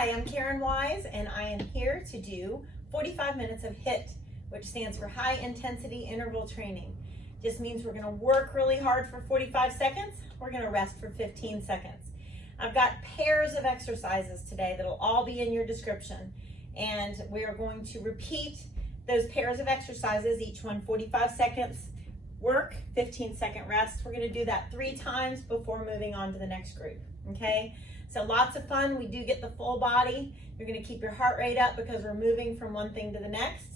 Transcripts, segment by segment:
Hi, I'm Karen Wise, and I am here to do 45 minutes of HIIT, which stands for High Intensity Interval Training. Just means we're gonna work really hard for 45 seconds. We're gonna rest for 15 seconds. I've got pairs of exercises today that'll all be in your description, and we are going to repeat those pairs of exercises, each one 45 seconds work, 15-second rest. We're gonna do that 3 times before moving on to the next group, okay? So lots of fun. We do get the full body. You're gonna keep your heart rate up because we're moving from one thing to the next.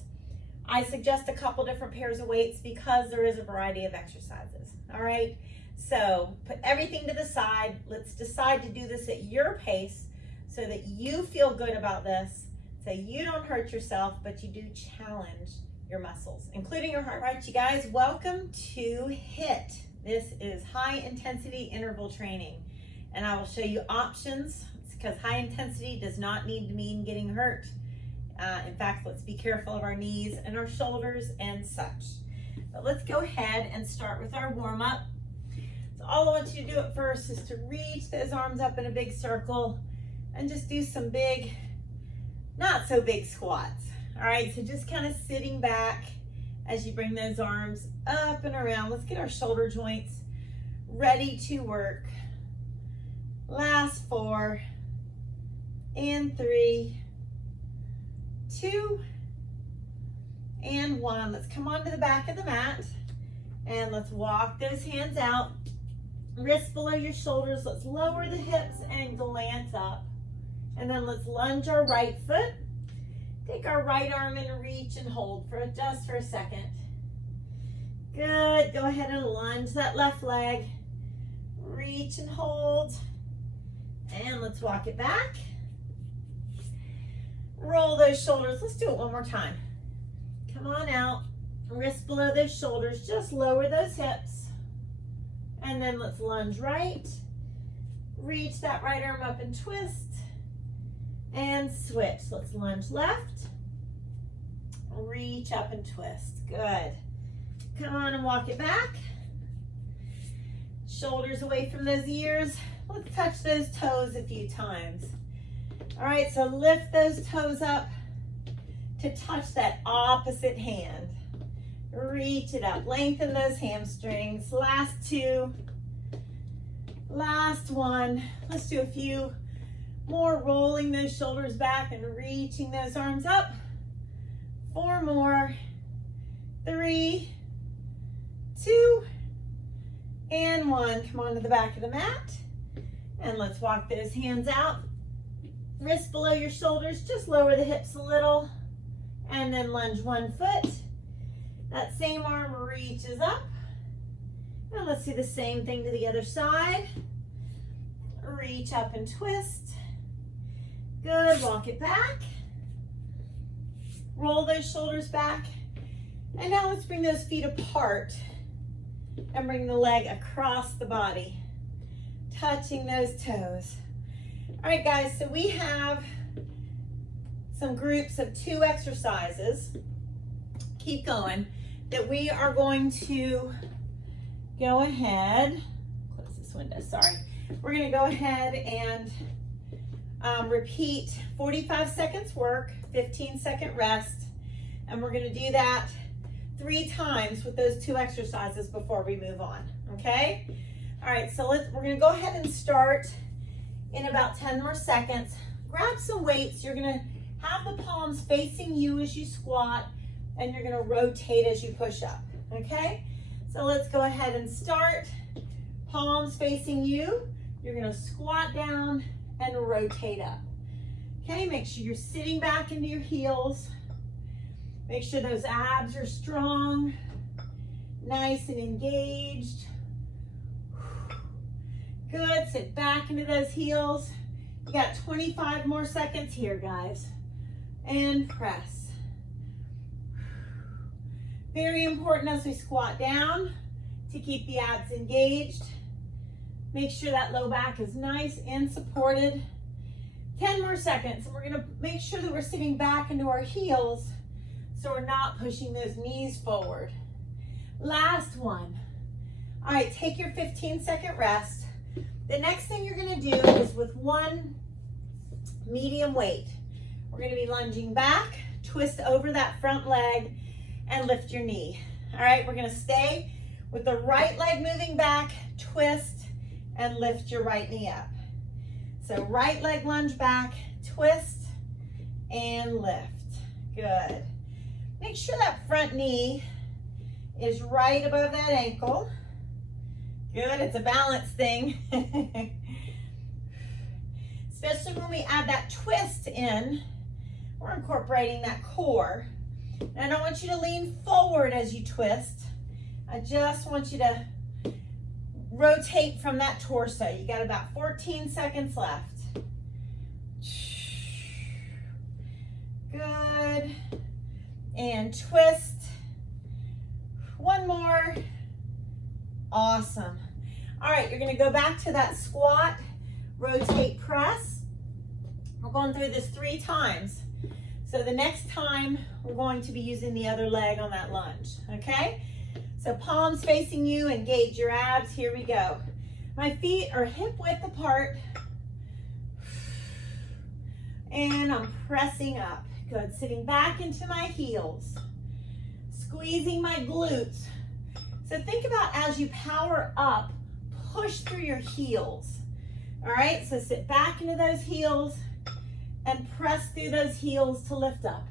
I suggest a couple different pairs of weights because there is a variety of exercises, all right? So put everything to the side. Let's decide to do this at your pace so that you feel good about this, so you don't hurt yourself, but you do challenge your muscles, including your heart. All right, you guys, welcome to HIIT. This is high intensity interval training. And I will show you options because high intensity does not need to mean getting hurt. In fact, let's be careful of our knees and our shoulders and such. But let's go ahead and start with our warm up. So all I want you to do at first is to reach those arms up in a big circle and just do some big, not so big squats. All right, so just kind of sitting back as you bring those arms up and around. Let's get our shoulder joints ready to work. Last 4 and 3, 2 and 1. Let's come onto the back of the mat and let's walk those hands out, wrists below your shoulders. Let's lower the hips and glance up, and then let's lunge our right foot. Take our right arm and reach and hold for just for a second. Good. Go ahead and lunge that left leg, reach and hold. And let's walk it back. Roll those shoulders. Let's do it one more time. Come on out. Wrists below those shoulders. Just lower those hips. And then let's lunge right. Reach that right arm up and twist. And switch. Let's lunge left. Reach up and twist. Good. Come on and walk it back. Shoulders away from those ears. Let's touch those toes a few times. All right, so lift those toes up to touch that opposite hand. Reach it up, lengthen those hamstrings. Last 2, last 1. Let's do a few more, rolling those shoulders back and reaching those arms up. 4 more, 3, 2, and 1. Come on to the back of the mat. And let's walk those hands out. Wrists below your shoulders, just lower the hips a little. And then lunge one foot. That same arm reaches up. And let's do the same thing to the other side. Reach up and twist. Good, walk it back. Roll those shoulders back. And now let's bring those feet apart and bring the leg across the body, touching those toes. All right, guys, so we have some groups of 2 exercises, keep going, that we are going to go ahead, close this window, sorry. We're gonna go ahead and repeat 45 seconds work, 15-second rest, and we're gonna do that 3 times with those 2 exercises before we move on, okay? All right, so we're gonna go ahead and start in about 10 more seconds. Grab some weights. You're gonna have the palms facing you as you squat, and you're gonna rotate as you push up, okay? So let's go ahead and start. Palms facing you. You're gonna squat down and rotate up. Okay, make sure you're sitting back into your heels. Make sure those abs are strong, nice and engaged. Good, sit back into those heels. You got 25 more seconds here, guys. And press. Very important as we squat down to keep the abs engaged. Make sure that low back is nice and supported. 10 more seconds, and we're gonna make sure that we're sitting back into our heels so we're not pushing those knees forward. Last one. All right, take your 15-second rest. The next thing you're gonna do is with one medium weight. We're gonna be lunging back, twist over that front leg, and lift your knee. All right, we're gonna stay with the right leg moving back, twist, and lift your right knee up. So right leg lunge back, twist, and lift. Good. Make sure that front knee is right above that ankle. Good, it's a balance thing. Especially when we add that twist in, we're incorporating that core. And I don't want you to lean forward as you twist. I just want you to rotate from that torso. You got about 14 seconds left. Good. And twist. One more. Awesome. All right, you're gonna go back to that squat, rotate, press. We're going through this 3 times. So the next time, we're going to be using the other leg on that lunge, okay? So palms facing you, engage your abs. Here we go. My feet are hip width apart. And I'm pressing up. Good, sitting back into my heels. Squeezing my glutes. So think about as you power up, push through your heels. All right, so sit back into those heels and press through those heels to lift up.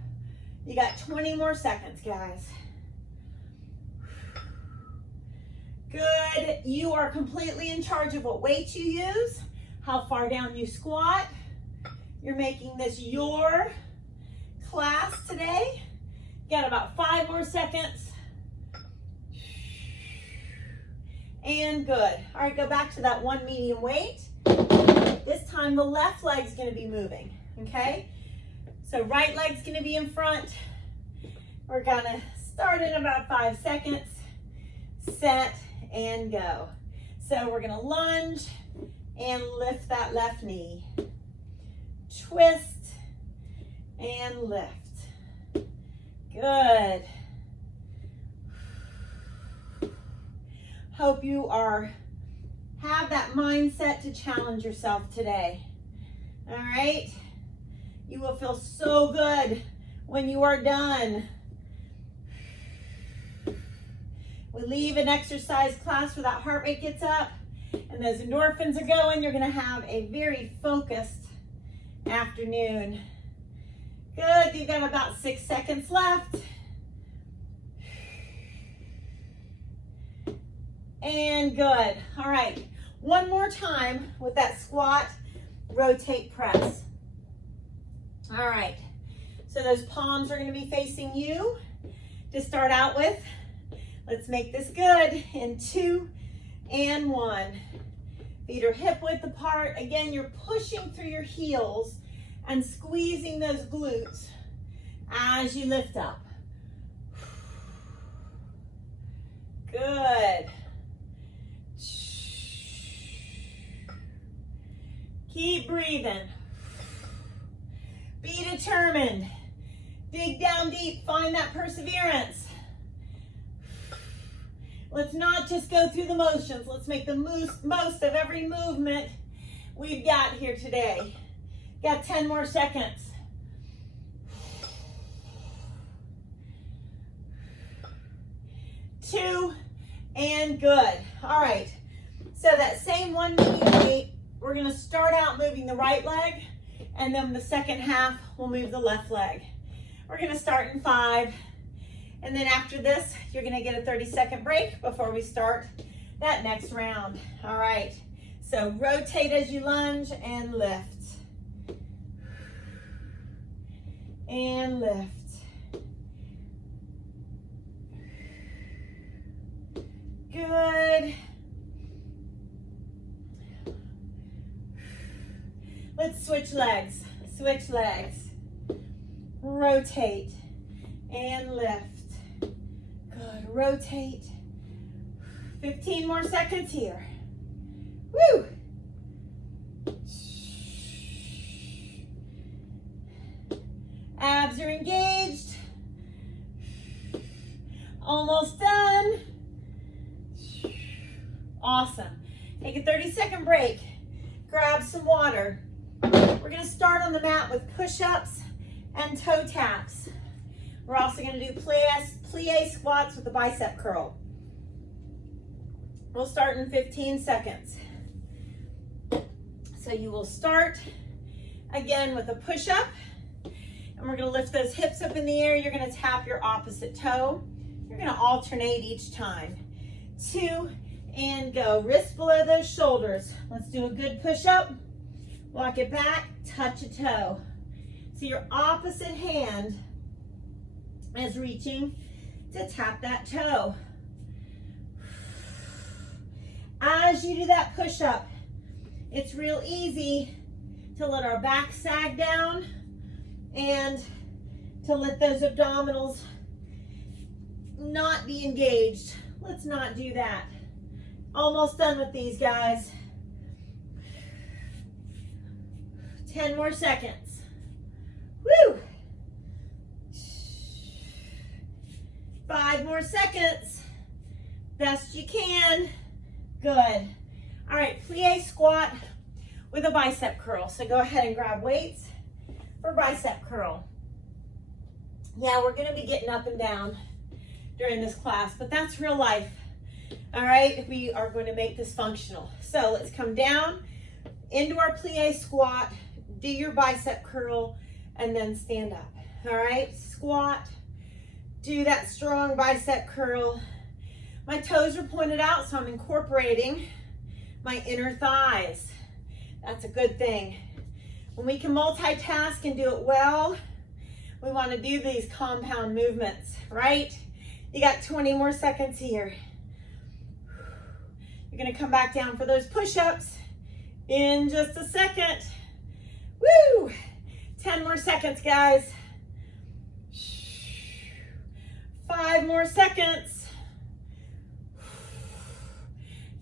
You got 20 more seconds, guys. Good, you are completely in charge of what weight you use, how far down you squat. You're making this your class today. You got about 5 more seconds. And good. All right, go back to that one medium weight. This time the left leg's gonna be moving, okay? So right leg's gonna be in front. We're gonna start in about 5 seconds. Set and go. So we're gonna lunge and lift that left knee. Twist and lift. Good. Hope you have that mindset to challenge yourself today. All right? You will feel so good when you are done. We leave an exercise class where that heart rate gets up and those endorphins are going. You're going to have a very focused afternoon. Good. You've got about 6 seconds left. And good. All right. One more time with that squat, rotate, press. All right. So those palms are going to be facing you. To start out with, let's make this good in 2 and 1. Feet are hip width apart. Again, you're pushing through your heels and squeezing those glutes as you lift up. Good. Keep breathing. Be determined. Dig down deep. Find that perseverance. Let's not just go through the motions. Let's make the most of every movement we've got here today. Got 10 more seconds. Two, and good. All right. So that same 1 medium weight, we're going to start out moving the right leg, and then the second half, we'll move the left leg. We're going to start in 5. And then after this, you're going to get a 30-second break before we start that next round. All right. So rotate as you lunge and lift. And lift. Good. Let's switch legs. Switch legs. Rotate and lift. Good. Rotate. 15 more seconds here. Woo! Abs are engaged. Almost done. Awesome. Take a 30-second break. Grab some water. We're gonna start on the mat with push-ups and toe taps. We're also gonna do plie squats with the bicep curl. We'll start in 15 seconds. So you will start again with a push-up, and we're gonna lift those hips up in the air. You're gonna tap your opposite toe. You're gonna alternate each time. 2, and go. Wrist below those shoulders. Let's do a good push-up. Walk it back, touch a toe. So your opposite hand is reaching to tap that toe. As you do that push-up, it's real easy to let our back sag down and to let those abdominals not be engaged. Let's not do that. Almost done with these, guys. 10 more seconds. Woo! 5 more seconds. Best you can. Good. All right, plie squat with a bicep curl. So go ahead and grab weights for bicep curl. Yeah, we're gonna be getting up and down during this class, but that's real life. All right, we are going to make this functional. So let's come down into our plie squat, do your bicep curl, and then stand up. All right, squat, do that strong bicep curl. My toes are pointed out, so I'm incorporating my inner thighs. That's a good thing. When we can multitask and do it well, we want to do these compound movements, right? You got 20 more seconds here. You're gonna come back down for those push-ups in just a second. Woo! 10 more seconds, guys. 5 more seconds.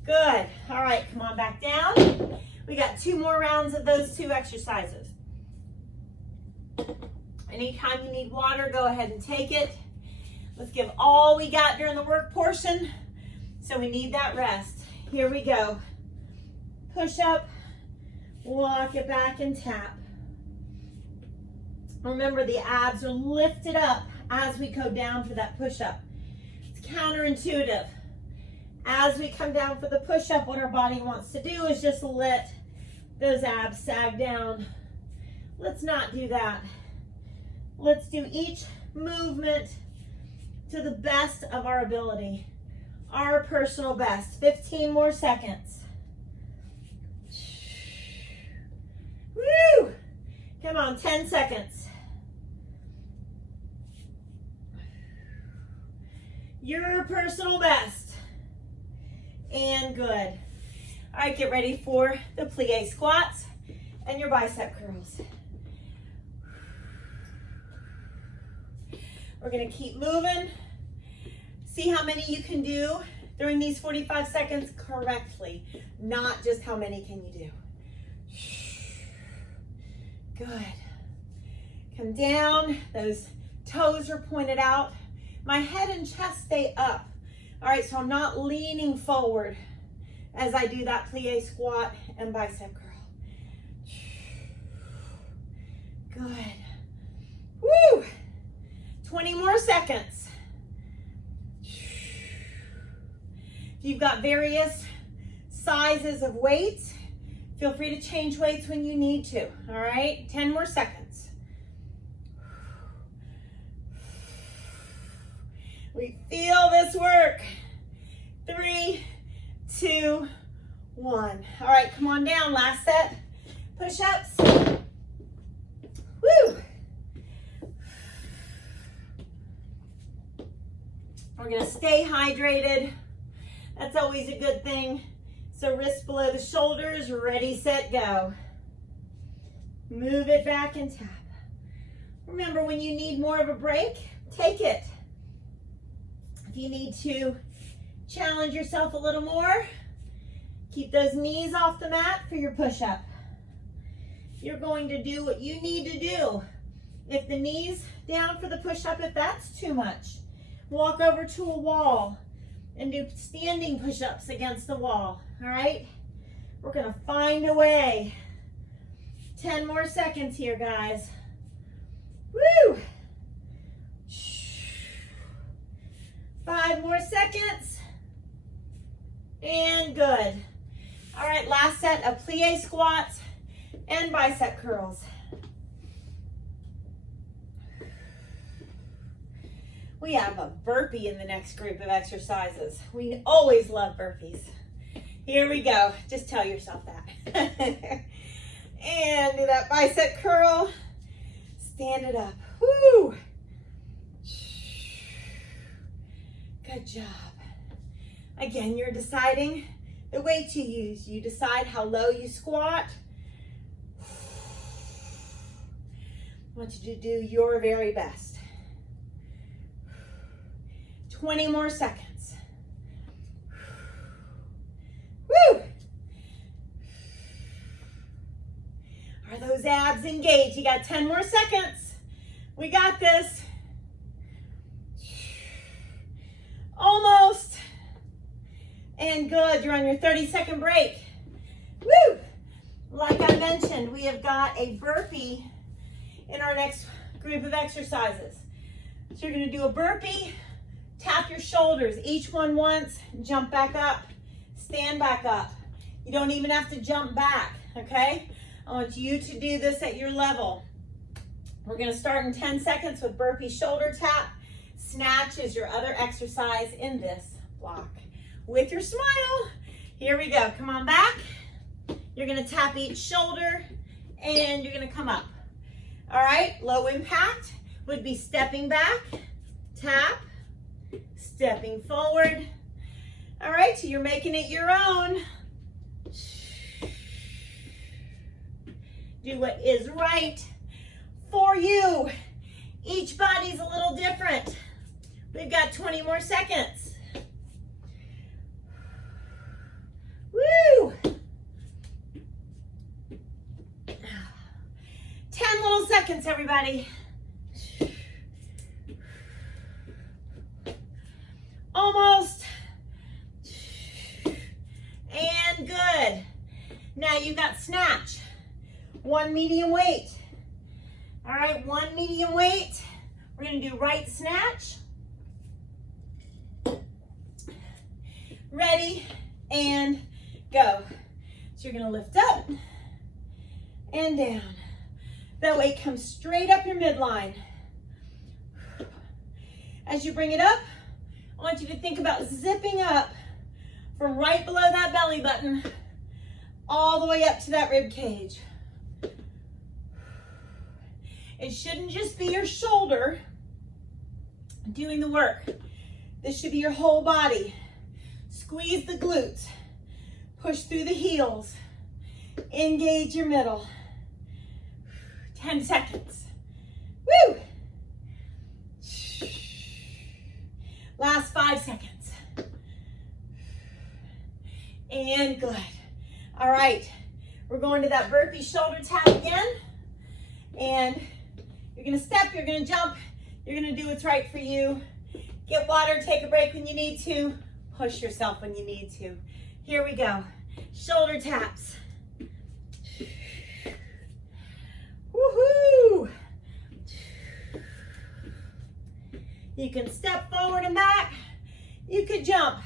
Good. All right, come on back down. We got 2 more rounds of those 2 exercises. Anytime you need water, go ahead and take it. Let's give all we got during the work portion. So we need that rest. Here we go. Push up, walk it back and tap. Remember, the abs are lifted up as we go down for that push up. It's counterintuitive. As we come down for the push up, what our body wants to do is just let those abs sag down. Let's not do that. Let's do each movement to the best of our ability. Our personal best. 15 more seconds. Woo! Come on, 10 seconds. Your personal best. And good. All right, get ready for the plie squats and your bicep curls. We're gonna keep moving. See how many you can do during these 45 seconds correctly, not just how many can you do. Good. Come down, those toes are pointed out. My head and chest stay up. All right, so I'm not leaning forward as I do that plie squat and bicep curl. Good. Woo! 20 more seconds. If you've got various sizes of weights, feel free to change weights when you need to. All right, 10 more seconds. We feel this work. 3, 2, 1. All right, come on down. Last set. Push-ups. Woo! We're gonna stay hydrated. That's always a good thing. So wrists below the shoulders, ready, set, go. Move it back and tap. Remember, when you need more of a break, take it. If you need to challenge yourself a little more, keep those knees off the mat for your push-up. You're going to do what you need to do. If the knees down for the push-up, if that's too much, walk over to a wall and do standing push-ups against the wall, all right? We're gonna find a way 10 more seconds here, guys. Woo! 5 more seconds. And good. All right, last set of plie squats and bicep curls. We have a burpee in the next group of exercises. We always love burpees. Here we go. Just tell yourself that. And do that bicep curl. Stand it up. Woo! Good job. Again, you're deciding the weight you use. You decide how low you squat. I want you to do your very best. 20 more seconds. Woo! Are those abs engaged? You got 10 more seconds. We got this. Almost. And good. You're on your 30-second break. Woo! Like I mentioned, we have got a burpee in our next group of exercises. So you're going to do a burpee. Tap your shoulders, each one once, jump back up, stand back up. You don't even have to jump back, okay? I want you to do this at your level. We're gonna start in 10 seconds with burpee shoulder tap. Snatch is your other exercise in this block. With your smile, here we go. Come on back. You're gonna tap each shoulder and you're gonna come up. All right, low impact would be stepping back, tap, stepping forward. All right, so you're making it your own. Do what is right for you. Each body's a little different. We've got 20 more seconds. Woo! 10 little seconds, everybody. Almost. And good. Now you've got snatch. 1 medium weight. All right, 1 medium weight. We're going to do right snatch. Ready and go. So you're going to lift up and down. That weight comes straight up your midline. As you bring it up, I want you to think about zipping up from right below that belly button all the way up to that rib cage. It shouldn't just be your shoulder doing the work. This should be your whole body. Squeeze the glutes. Push through the heels. Engage your middle. 10 seconds. Woo! Last 5 seconds. And good. All right. We're going to that burpee shoulder tap again. And you're going to step, you're going to jump, you're going to do what's right for you. Get water, take a break when you need to. Push yourself when you need to. Here we go. Shoulder taps. Woohoo! You can step forward and back. You could jump.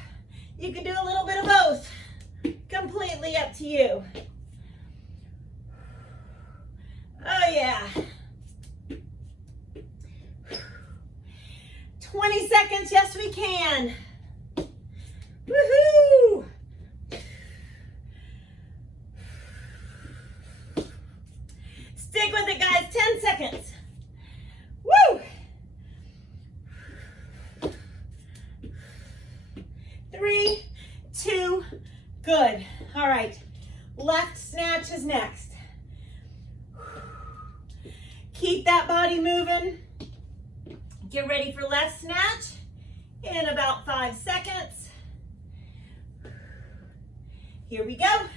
You could do a little bit of both. Completely up to you. Oh yeah. 20 seconds, yes we can. Woohoo! Stick with it, guys, 10 seconds. Woo! 3, 2, good. All right, left snatch is next. Keep that body moving. Get ready for left snatch in about 5 seconds. Here we go.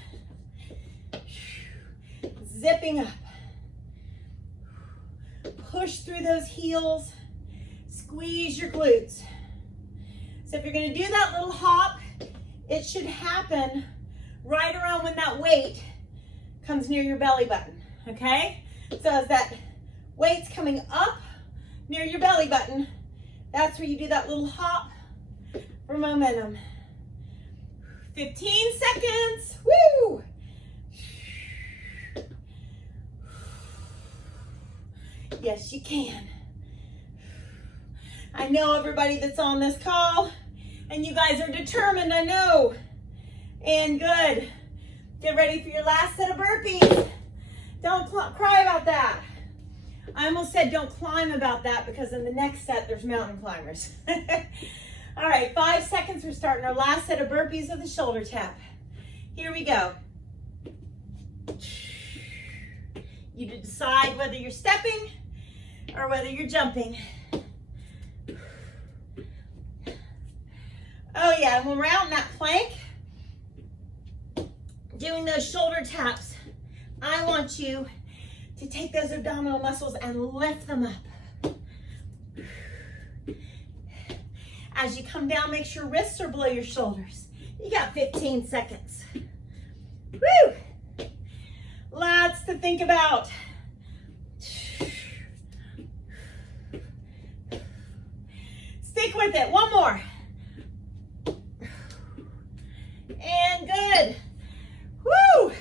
Zipping up. Push through those heels. Squeeze your glutes. So if you're going to do that little hop, it should happen right around when that weight comes near your belly button, okay? So as that weight's coming up near your belly button, that's where you do that little hop for momentum. 15 seconds, woo! Yes, you can. I know everybody that's on this call, and you guys are determined, I know. And good. Get ready for your last set of burpees. Don't cry about that. I almost said don't climb about that because in the next set, there's mountain climbers. All right, 5 seconds. We're starting our last set of burpees with a shoulder tap. Here we go. You decide whether you're stepping or whether you're jumping. Oh yeah, and when we're out in that plank, doing those shoulder taps, I want you to take those abdominal muscles and lift them up. As you come down, make sure wrists are below your shoulders. You got 15 seconds. Woo! Lots to think about. Stick with it. One more. And good. Woo!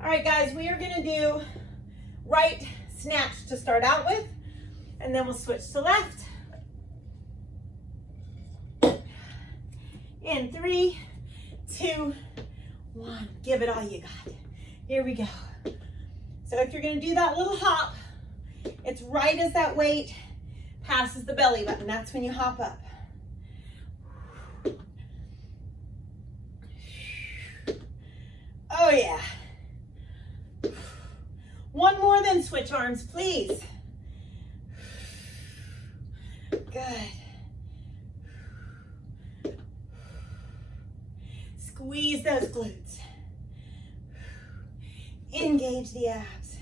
All right, guys, we are gonna do right snatch to start out with, and then we'll switch to left. In 3, 2, 1. Give it all you got. Here we go. So if you're gonna do that little hop, it's right as that weight passes the belly button. That's when you hop up. Oh yeah. One more, then switch arms, please. Good. Squeeze those glutes. Engage the abs.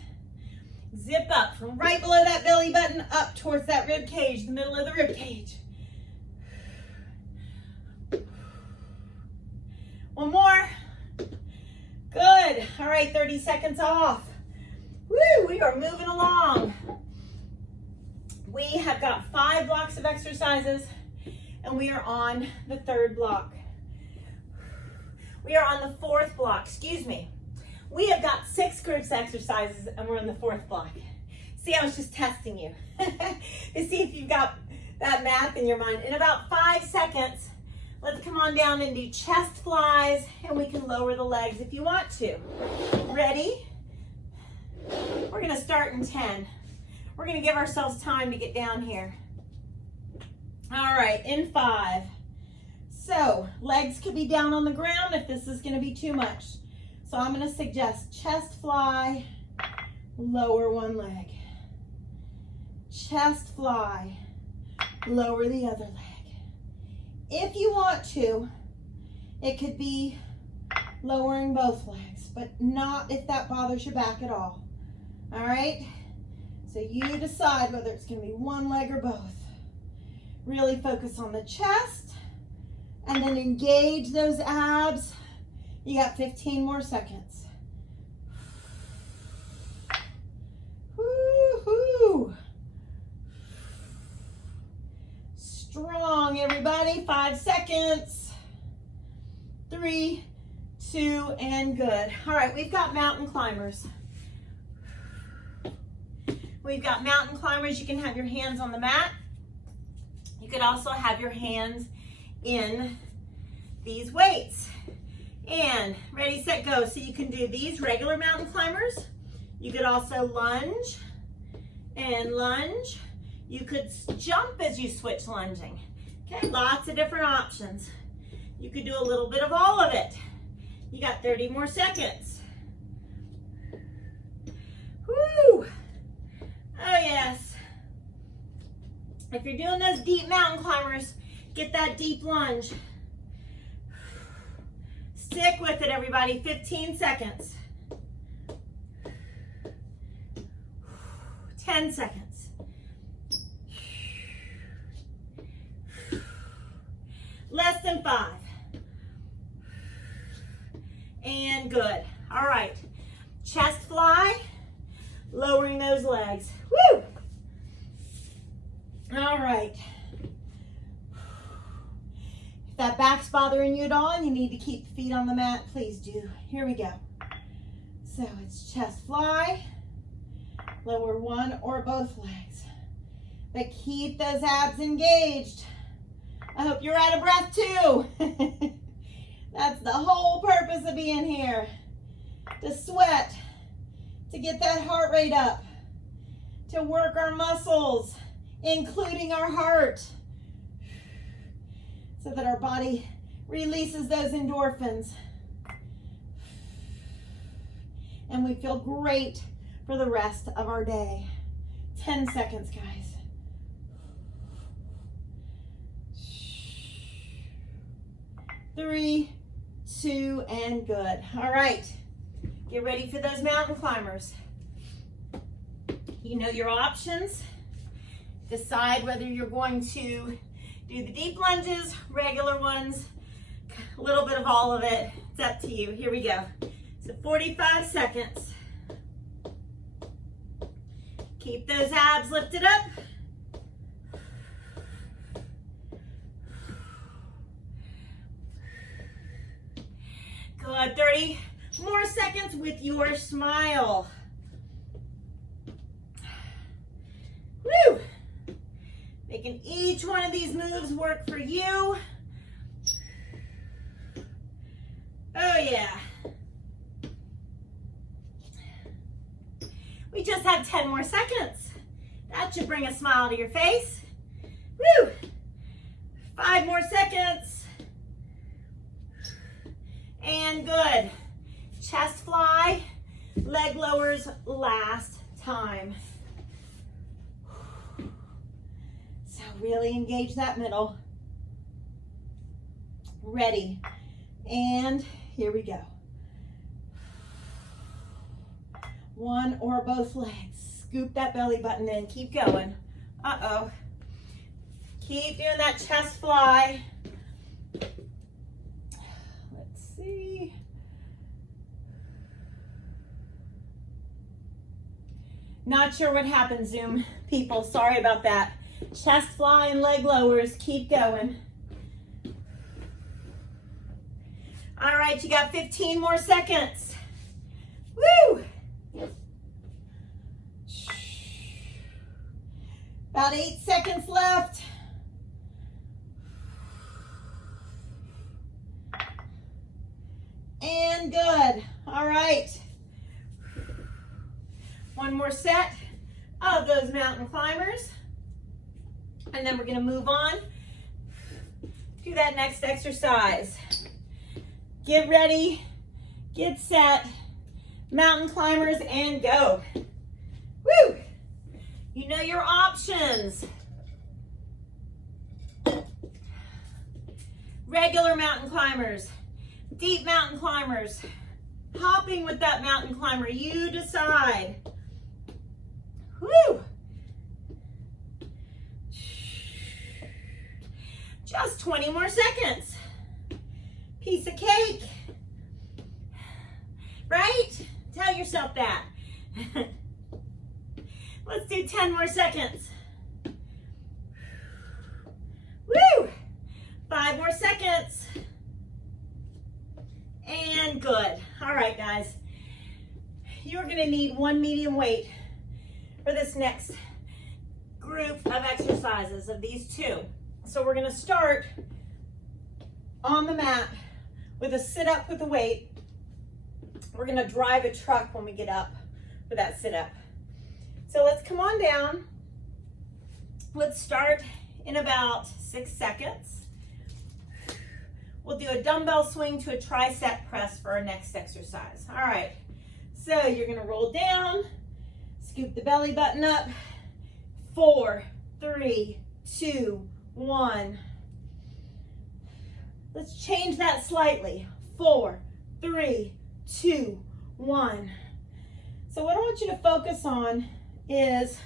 Zip up from right below that belly button up towards that rib cage, the middle of the rib cage. One more. Good. All right, 30 seconds off. Woo, we are moving along. We have got 5 blocks of exercises, and we are on the 3rd block. We are on the 4th block, excuse me. We have got 6 groups of exercises, and we're on the 4th block. See, I was just testing you to see if you've got that math in your mind. In about 5 seconds, let's come on down and do chest flies, and we can lower the legs if you want to. Ready? We're gonna start in 10. We're gonna give ourselves time to get down here. All right, in 5. So, legs could be down on the ground if this is gonna be too much. So I'm gonna suggest chest fly, lower one leg. Chest fly, lower the other leg. If you want to, it could be lowering both legs, but not if that bothers your back at all. All right? So you decide whether it's gonna be one leg or both. Really focus on the chest and then engage those abs. You got 15 more seconds. Woo-hoo. Strong, everybody. 5 seconds. 3, 2, and good. All right, we've got mountain climbers. We've got mountain climbers. You can have your hands on the mat. You could also have your hands in these weights. And ready, set, go. So you can do these regular mountain climbers. You could also lunge and lunge. You could jump as you switch lunging. Okay, lots of different options. You could do a little bit of all of it. You got 30 more seconds. Woo! Oh yes. If you're doing those deep mountain climbers, get that deep lunge. Stick with it, everybody. 15 seconds. 10 seconds. Less than 5. And good. All right. Chest fly. lowering those legs. Woo! All right. If that back's bothering you at all and you need to keep the feet on the mat, please do. Here we go. So it's chest fly, lower one or both legs. But keep those abs engaged. I hope you're out of breath too. That's the whole purpose of being here. To sweat, to get that heart rate up, to work our muscles, including our heart, so that our body releases those endorphins. And we feel great for the rest of our day. 10 seconds, guys. Three, two, and good. All right, get ready for those mountain climbers. You know your options. Decide whether you're going to do the deep lunges, regular ones, a little bit of all of it. It's up to you. Here we go. So 45 seconds. Keep those abs lifted up. Good, 30 more seconds with your smile. Woo! Making each one of these moves work for you. Oh yeah. We just have 10 more seconds. That should bring a smile to your face. Woo! 5 more seconds. And good. Chest fly, leg lowers last time. So really engage that middle. Ready. And here we go. One or both legs. Scoop that belly button in. Keep going. Uh-oh. Keep doing that chest fly. Let's see. Not sure what happened, Zoom people. Sorry about that. Chest fly and leg lowers. Keep going. All right, you got 15 more seconds. Woo! About 8 seconds left. And good. All right. One more set of those mountain climbers. And then we're going to move on to that next exercise. Get ready, get set, mountain climbers, and go. Woo! You know your options. Regular mountain climbers, deep mountain climbers, hopping with that mountain climber. You decide. Woo! Just 20 more seconds. Piece of cake. Right? Tell yourself that. Let's do 10 more seconds. Woo! 5 more seconds. And good. All right, guys. You're gonna need one medium weight for this next group of exercises of these two. So we're gonna start on the mat with a sit-up with a weight. We're gonna drive a truck when we get up for that sit-up. So let's come on down. Let's start in about 6 seconds. We'll do a dumbbell swing to a tricep press for our next exercise. All right, so you're gonna roll down, scoop the belly button up. 4, 3, 2, 1. Let's change that slightly. 4, 3, 2, 1. So what I want you to focus on is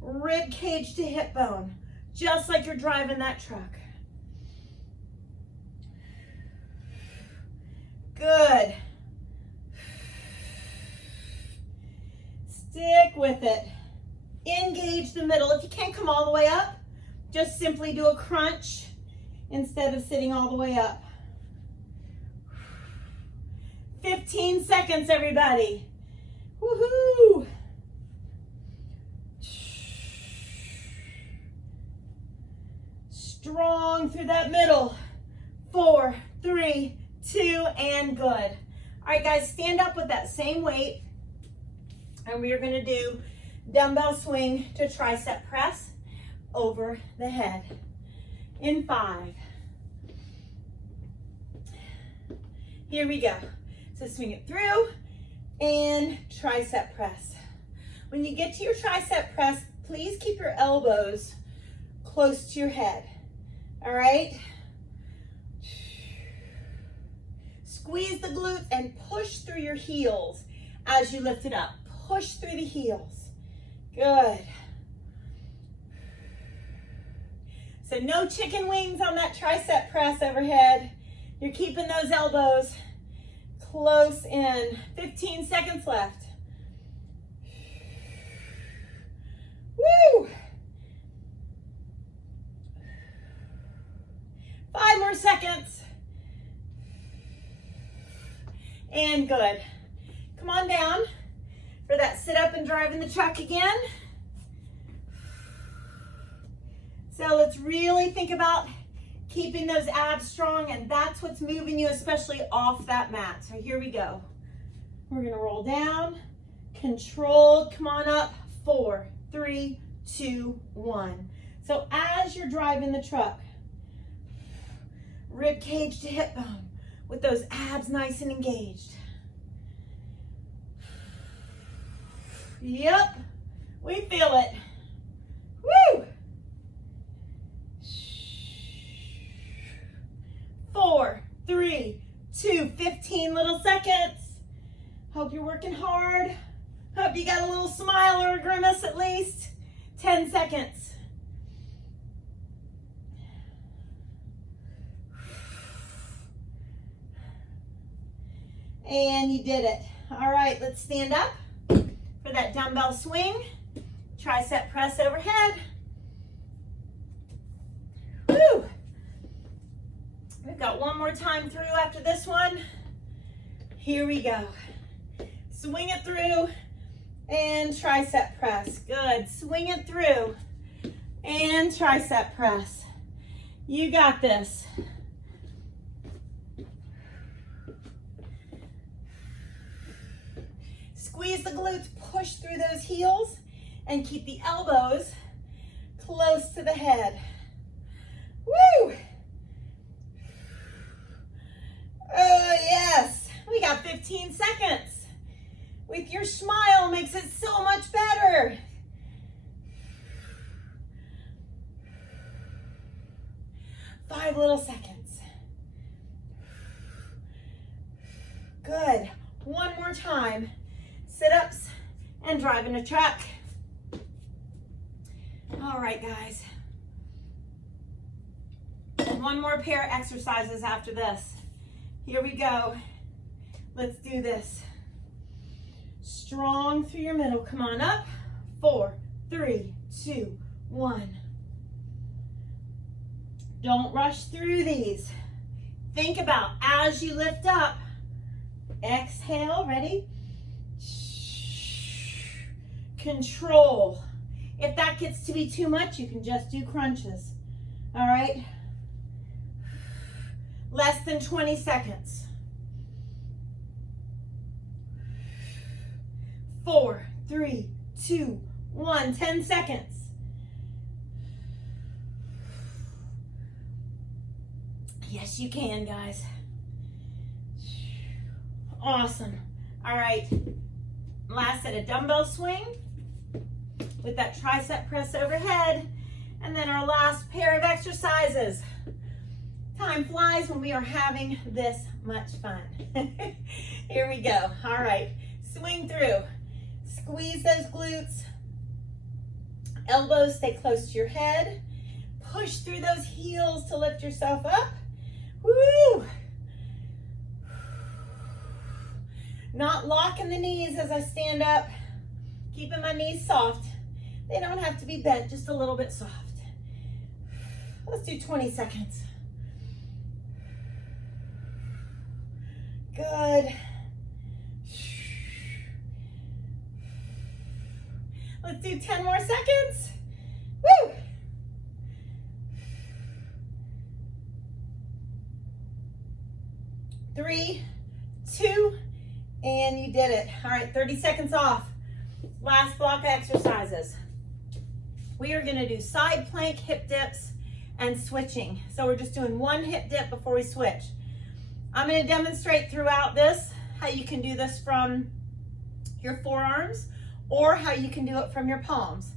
rib cage to hip bone, just like you're driving that truck. Good. Stick with it. Engage the middle. If you can't come all the way up, just simply do a crunch instead of sitting all the way up. 15 seconds, everybody. Woohoo! Strong through that middle. 4, 3, 2, and good. All right, guys, stand up with that same weight, and we are going to do dumbbell swing to tricep press over the head in 5. Here we go. So swing it through and tricep press. When you get to your tricep press, please keep your elbows close to your head. All right? Squeeze the glutes and push through your heels as you lift it up. Push through the heels. Good. So no chicken wings on that tricep press overhead. You're keeping those elbows close in. 15 seconds left. Woo! 5 more seconds. And good. Come on down for that sit up and drive in the truck again. So let's really think about keeping those abs strong, and that's what's moving you, especially off that mat. So here we go. We're gonna roll down, controlled, come on up. 4, 3, 2, 1. So as you're driving the truck, rib cage to hip bone with those abs nice and engaged. Yep, we feel it. Woo! 4, 3, 2, 15 little seconds. Hope you're working hard. Hope you got a little smile or a grimace at least. 10 seconds. And you did it. All right, let's stand up for that dumbbell swing. Tricep press overhead. Woo! We've got one more time through after this one. Here we go. Swing it through and tricep press. Good. Swing it through and tricep press. You got this. Squeeze the glutes, push through those heels, and keep the elbows close to the head. Woo! Oh, yes. We got 15 seconds. With your smile makes it so much better. Five little seconds. Good. One more time. Sit-ups and driving a truck. All right, guys. One more pair of exercises after this. Here we go. Let's do this. Strong through your middle. Come on up. 4, 3, 2, 1. Don't rush through these. Think about as you lift up. Exhale. Ready? Control. If that gets to be too much, you can just do crunches. All right? Less than 20 seconds. 4, 3, 2, 1. 10 seconds. Yes, you can, guys. Awesome. All right. Last set of dumbbell swing with that tricep press overhead. And then our last pair of exercises. Time flies when we are having this much fun. Here we go. All right. Swing through. Squeeze those glutes. Elbows stay close to your head. Push through those heels to lift yourself up. Woo! Not locking the knees as I stand up. Keeping my knees soft. They don't have to be bent, just a little bit soft. Let's do 20 seconds. Good. Let's do 10 more seconds. Woo! Three, two, and you did it. All right, 30 seconds off. Last block of exercises. We are gonna do side plank, hip dips, and switching. So we're just doing one hip dip before we switch. I'm gonna demonstrate throughout this how you can do this from your forearms or how you can do it from your palms.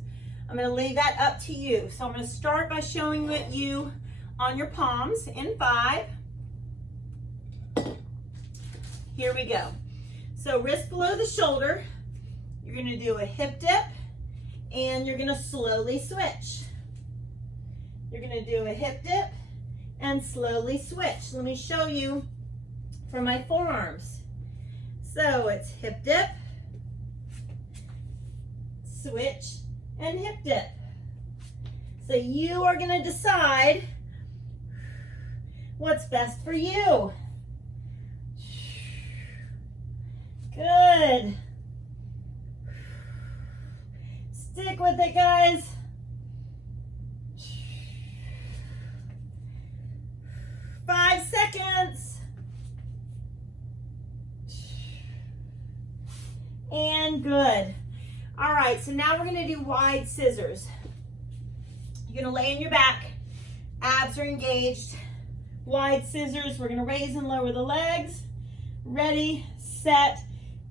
I'm gonna leave that up to you. So I'm gonna start by showing you on your palms in 5. Here we go. So wrist below the shoulder, you're gonna do a hip dip and you're gonna slowly switch. You're gonna do a hip dip and slowly switch. Let me show you for my forearms. So it's hip dip, switch, and hip dip. So you are gonna decide what's best for you. Good. Stick with it, guys. Five seconds. And good. All right, so now we're gonna do wide scissors. You're gonna lay on your back, abs are engaged. Wide scissors, we're gonna raise and lower the legs. Ready, set,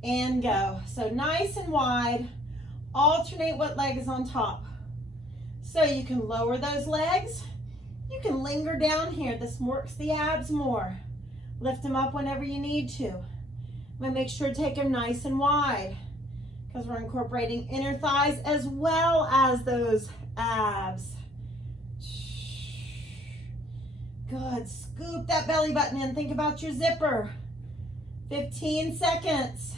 and go. So nice and wide. Alternate what leg is on top. So you can lower those legs. You can linger down here. This works the abs more. Lift them up whenever you need to. I'm gonna make sure to take them nice and wide because we're incorporating inner thighs as well as those abs. Good. Scoop that belly button in. Think about your zipper. 15 seconds.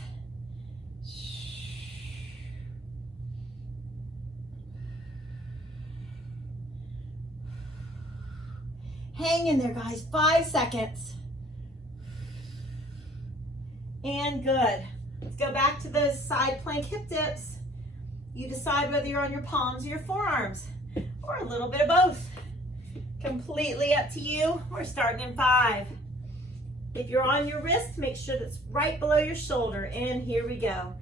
Hang in there, guys. 5 seconds. And good. Let's go back to those side plank hip dips. You decide whether you're on your palms or your forearms, or a little bit of both. Completely up to you. We're starting in 5. If you're on your wrist, make sure that's right below your shoulder. And here we go.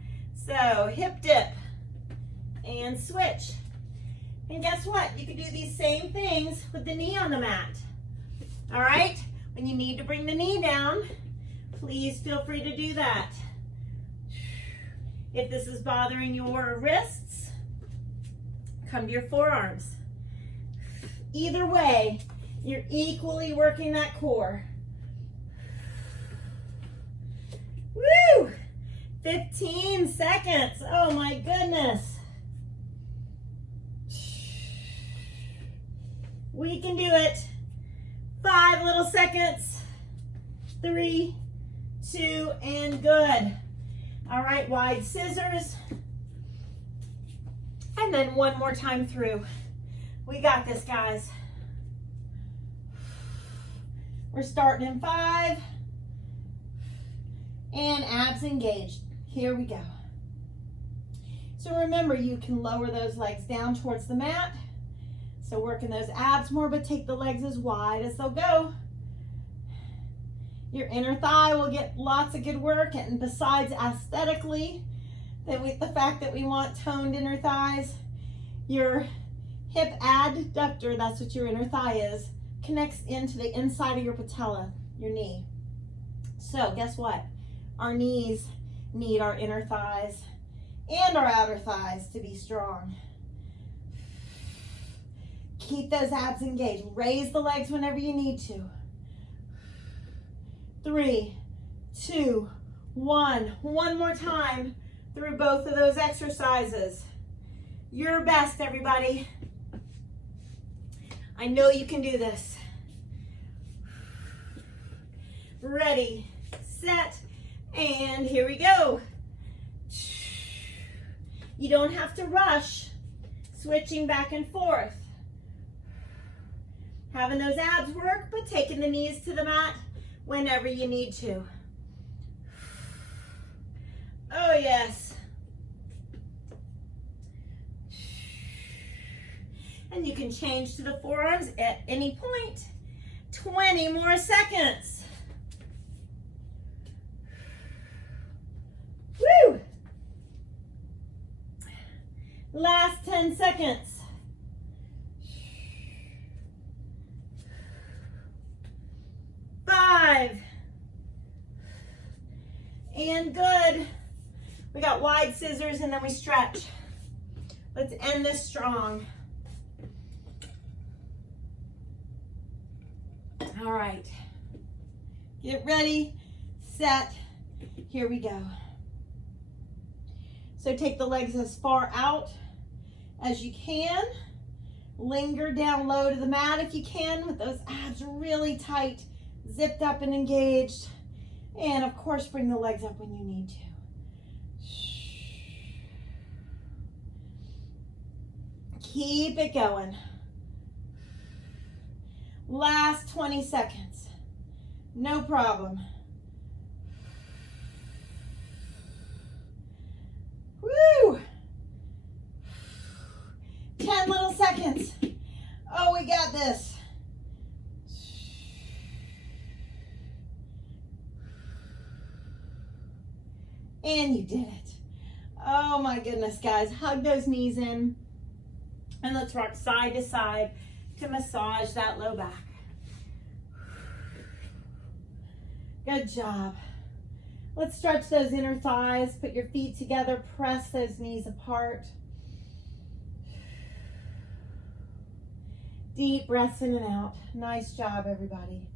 So hip dip and switch. And guess what? You can do these same things with the knee on the mat. All right? When you need to bring the knee down, please feel free to do that. If this is bothering your wrists, come to your forearms. Either way, you're equally working that core. Woo! 15 seconds. Oh my goodness. We can do it. 5 little seconds. 3, 2, and good. All right, wide scissors. And then one more time through. We got this, guys. We're starting in 5. And abs engaged. Here we go. So remember, you can lower those legs down towards the mat. So working those abs more, but take the legs as wide as they'll go. Your inner thigh will get lots of good work, and besides aesthetically, the fact that we want toned inner thighs, your hip adductor, that's what your inner thigh is, connects into the inside of your patella, your knee. So guess what? Our knees need our inner thighs and our outer thighs to be strong. Keep those abs engaged. Raise the legs whenever you need to. 3, 2, 1. One more time through both of those exercises. Your best, everybody. I know you can do this. Ready, set, and here we go. You don't have to rush, switching back and forth. Having those abs work, but taking the knees to the mat whenever you need to. Oh, yes. And you can change to the forearms at any point. 20 more seconds. Woo! Last 10 seconds. And good. We got wide scissors and then we stretch. Let's end this strong. All right. Get ready, set, here we go. So take the legs as far out as you can. Linger down low to the mat if you can with those abs really tight, zipped up and engaged. And of course, bring the legs up when you need to. Keep it going. Last 20 seconds. No problem. Woo! 10 little seconds. Oh, we got this. And you did it. Oh my goodness, guys. Hug those knees in. And let's rock side to side to massage that low back. Good job. Let's stretch those inner thighs. Put your feet together. Press those knees apart. Deep breaths in and out. Nice job, everybody.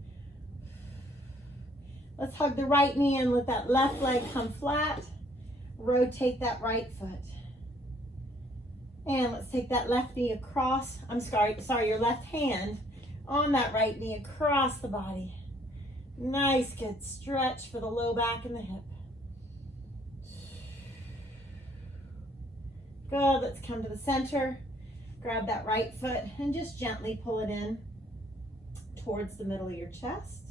Let's hug the right knee and let that left leg come flat. Rotate that right foot. And let's take that left knee across, your left hand on that right knee across the body. Nice, good stretch for the low back and the hip. Good, let's come to the center. Grab that right foot and just gently pull it in towards the middle of your chest.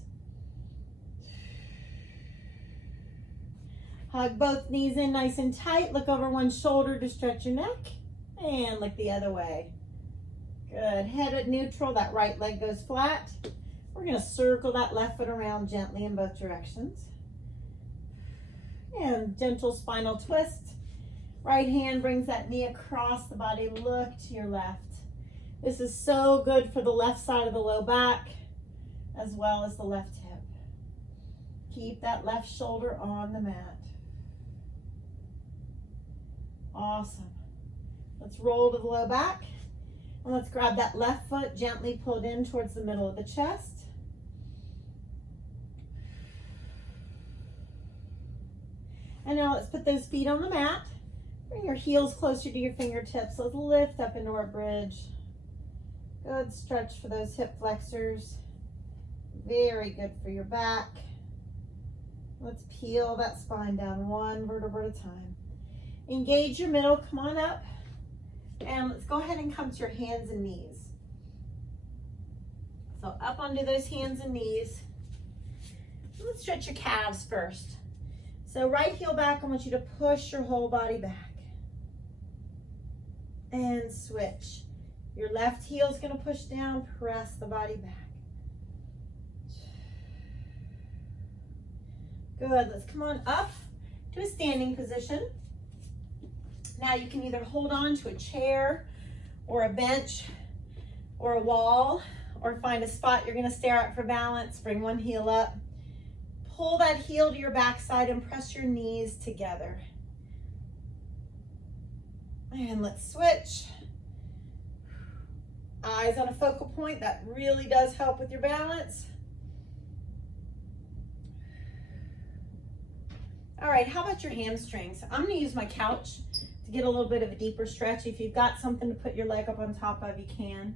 Hug both knees in nice and tight. Look over one shoulder to stretch your neck. And look the other way. Good. Head at neutral. That right leg goes flat. We're going to circle that left foot around gently in both directions. And gentle spinal twist. Right hand brings that knee across the body. Look to your left. This is so good for the left side of the low back as well as the left hip. Keep that left shoulder on the mat. Awesome. Let's roll to the low back. And let's grab that left foot, gently pull it in towards the middle of the chest. And now let's put those feet on the mat. Bring your heels closer to your fingertips. Let's lift up into our bridge. Good stretch for those hip flexors. Very good for your back. Let's peel that spine down one vertebra at a time. Engage your middle, come on up. And let's go ahead and come to your hands and knees. So up onto those hands and knees. Let's stretch your calves first. So right heel back, I want you to push your whole body back. And switch. Your left heel is going to push down, press the body back. Good, let's come on up to a standing position. Now you can either hold on to a chair or a bench or a wall or find a spot you're going to stare at for balance. Bring one heel up. Pull that heel to your backside and press your knees together. And let's switch. Eyes on a focal point. That really does help with your balance. All right, how about your hamstrings? I'm going to use my couch to get a little bit of a deeper stretch. If you've got something to put your leg up on top of, you can.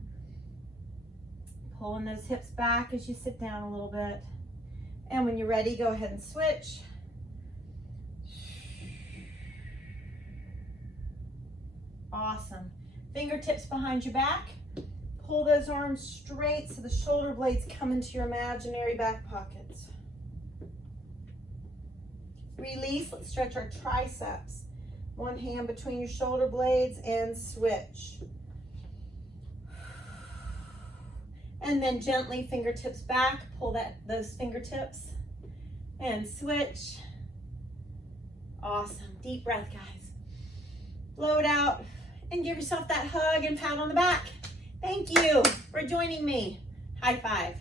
Pulling those hips back as you sit down a little bit. And when you're ready, go ahead and switch. Awesome. Fingertips behind your back. Pull those arms straight so the shoulder blades come into your imaginary back pockets. Release. Let's stretch our triceps. One hand between your shoulder blades and switch. And then gently fingertips back. Pull those fingertips and switch. Awesome. Deep breath, guys. Blow it out and give yourself that hug and pat on the back. Thank you for joining me. High five.